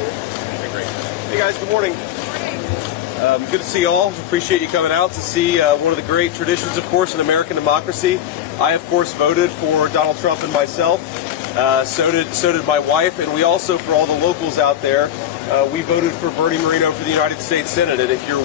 Hey guys, good morning. Good to see you all. Appreciate you coming out to see one of the great traditions, of course, in American democracy. I, of course, voted for Donald Trump and myself. So did my wife, and we also, for all the locals out there, we voted for Bernie Moreno for the United States Senate. And if you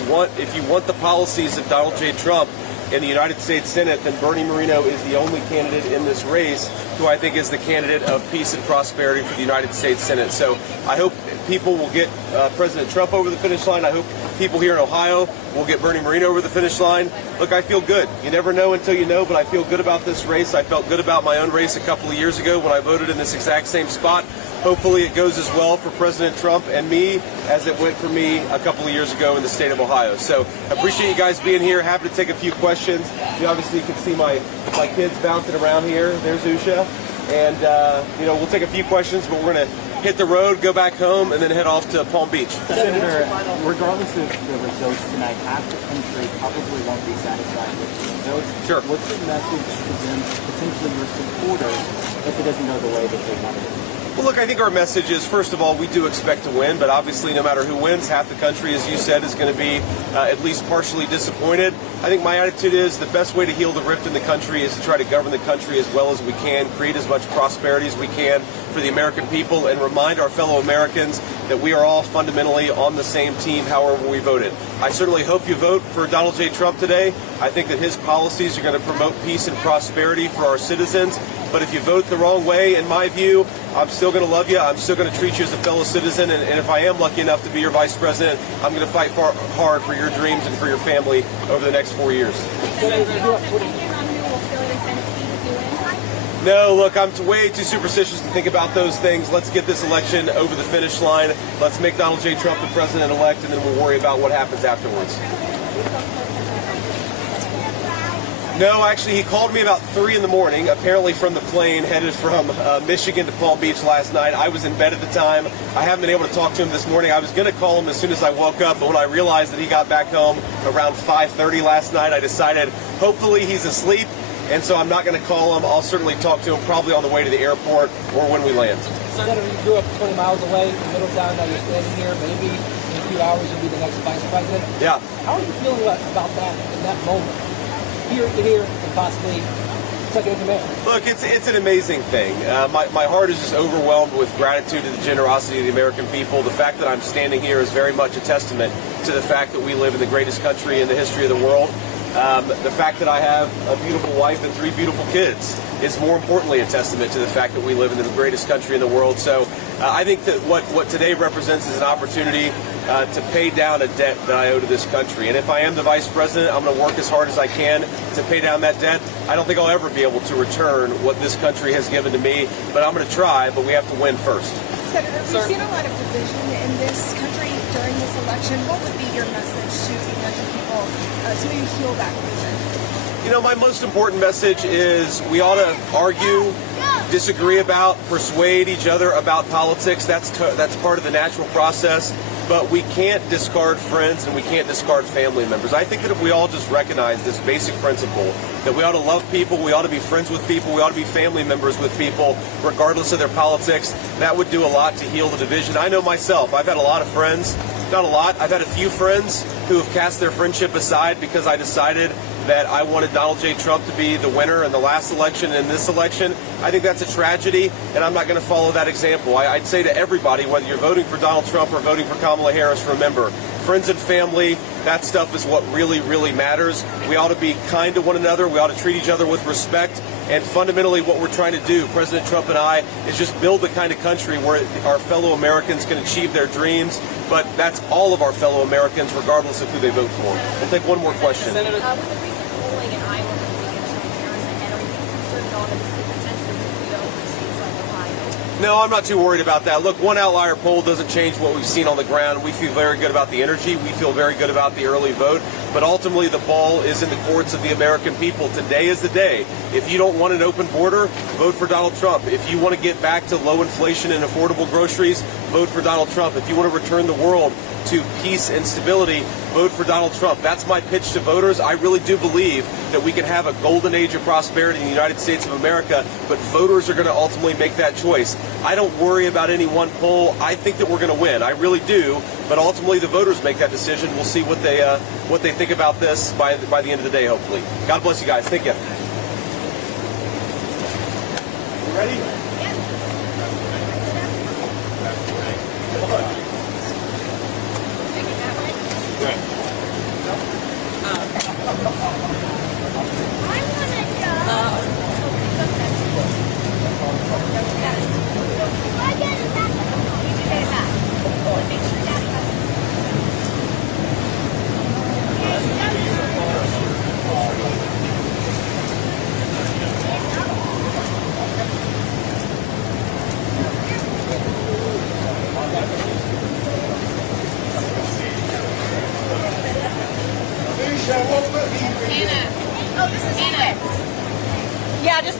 want the policies of Donald J. Trump in the United States Senate, then Bernie Moreno is the only candidate in this race who I think is the candidate of peace and prosperity for the United States Senate. So I hope people will get President Trump over the finish line. I hope people here in Ohio will get Bernie Moreno over the finish line. Look, I feel good. You never know until you know, but I feel good about this race. I felt good about my own race a couple of years ago when I voted in this exact same spot. Hopefully it goes as well for President Trump and me as it went for me a couple of years ago in the state of Ohio. So I appreciate you guys being here. Happy to take a few questions. You obviously can see my kids bouncing around here. There's Usha. And, we'll take a few questions, but we're going to hit the road, go back home, and then head off to Palm Beach. Senator, regardless of the results tonight, half the country probably won't be satisfied with the results. Sure. What's the message to them, potentially your supporters, if it doesn't go the way that they want it? Well, look, I think our message is, first of all, we do expect to win, but obviously no matter who wins, half the country, as you said, is going to be at least partially disappointed. I think my attitude is the best way to heal the rift in the country is to try to govern the country as well as we can, create as much prosperity as we can for the American people, and remind our fellow Americans that we are all fundamentally on the same team, however we voted. I certainly hope you vote for Donald J. Trump today. I think that his policies are going to promote peace and prosperity for our citizens. But if you vote the wrong way, in my view, I'm still going to love you. I'm still going to treat you as a fellow citizen. And if I am lucky enough to be your vice president, I'm going to fight hard for your dreams and for your family over the next 4 years. No, look, I'm way too superstitious to think about those things. Let's get this election over the finish line. Let's make Donald J. Trump the president-elect, and then we'll worry about what happens afterwards. No, actually, he called me about 3 in the morning, apparently from the plane headed from Michigan to Palm Beach last night. I was in bed at the time. I haven't been able to talk to him this morning. I was going to call him as soon as I woke up, but when I realized that he got back home around 5:30 last night, I decided hopefully he's asleep, and so I'm not going to call him. I'll certainly talk to him probably on the way to the airport or when we land. Senator, you grew up 20 miles away in Middletown. Now you're standing here. Maybe in a few hours you'll be the next vice president. Yeah. How are you feeling about that in that moment? Here and possibly second in command. Look, it's an amazing thing. My heart is just overwhelmed with gratitude to the generosity of the American people. The fact that I'm standing here is very much a testament to the fact that we live in the greatest country in the history of the world. The fact that I have a beautiful wife and 3 beautiful kids is more importantly a testament to the fact that we live in the greatest country in the world. So I think that what today represents is an opportunity to pay down a debt that I owe to this country. And if I am the vice president, I'm going to work as hard as I can to pay down that debt. I don't think I'll ever be able to return what this country has given to me, but I'm going to try, but we have to win first. Senator, we've seen a lot of division in this country during this election. What would be your message to the American people to maybe heal that division? You know, my most important message is we ought to argue, disagree about, persuade each other about politics. That's part of the natural process. But we can't discard friends and we can't discard family members. I think that if we all just recognize this basic principle, that we ought to love people, we ought to be friends with people, we ought to be family members with people, regardless of their politics, that would do a lot to heal the division. I know myself, I've had a lot of friends, not a lot, I've had a few friends who have cast their friendship aside because I decided that I wanted Donald J. Trump to be the winner in the last election and in this election. I think that's a tragedy, and I'm not going to follow that example. I'd say to everybody, whether you're voting for Donald Trump or voting for Kamala Harris, remember, friends and family, that stuff is what really, really matters. We ought to be kind to one another. We ought to treat each other with respect. And fundamentally what we're trying to do, President Trump and I, is just build the kind of country where our fellow Americans can achieve their dreams. But that's all of our fellow Americans, regardless of who they vote for. We'll take one more question. Senator, with the recent polling in Iowa from Trump, Harris ahead, are you concerned at all that this could potentially move the over states like Ohio? No, I'm not too worried about that. Look, one outlier poll doesn't change what we've seen on the ground. We feel very good about the energy. We feel very good about the early vote. But ultimately, the ball is in the courts of the American people. Today is the day. If you don't want an open border, vote for Donald Trump. If you want to get back to low inflation and affordable groceries, vote for Donald Trump. If you want to return the world to peace and stability, vote for Donald Trump. That's my pitch to voters. I really do believe that we can have a golden age of prosperity in the United States of America, but voters are going to ultimately make that choice. I don't worry about any one poll. I think that we're going to win. I really do, but ultimately the voters make that decision. We'll see what they think about this by the end of the day, hopefully. God bless you guys. Thank you. You ready? Hannah. Oh, this is Hannah. Yeah, just